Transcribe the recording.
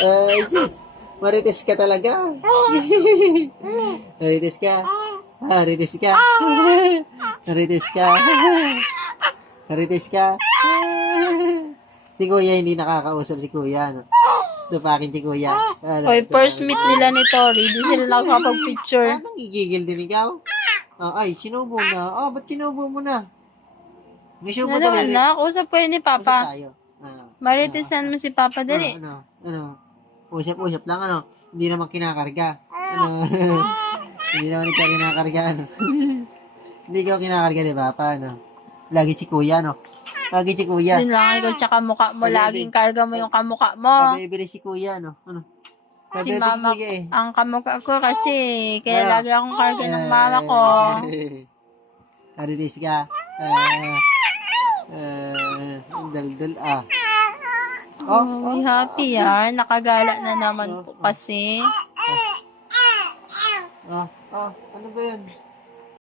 Ay, Diyos. Marites ka talaga. Marites ka. Marites ka. Marites ka. Marites ka. Si Kuya hindi nakakausap si Kuya. No? Ito pa akin si Kuya. Oy, first meet nila ni Tori. Di sila nakakapag-picture. Anong gigigil din ikaw? Ay, sinubo na. Ba't sinubo mo na? May subo Ano, dali. anak? Usap kayo ni Usap Papa. tayo. Maritisan mo si Papa, dali. Usap lang, Hindi naman kinakarga. Hindi naman ikaw kinakarga, Hindi ikaw kinakarga, di ba? Paano? Lagi si Kuya, Lagi si Kuya. Din lang ikaw tsaka mukha mo. Ay, Laging karga mo yung kamukha mo. Pabibili si Kuya, Si Pabibili si mama Kuya, eh. ang kamukha ko kasi. Kaya lagi akong karga ng mama ko. Marites ka. Ang daldal, Oh, happy yan. Nakagala na naman po kasi. Ano ba yun?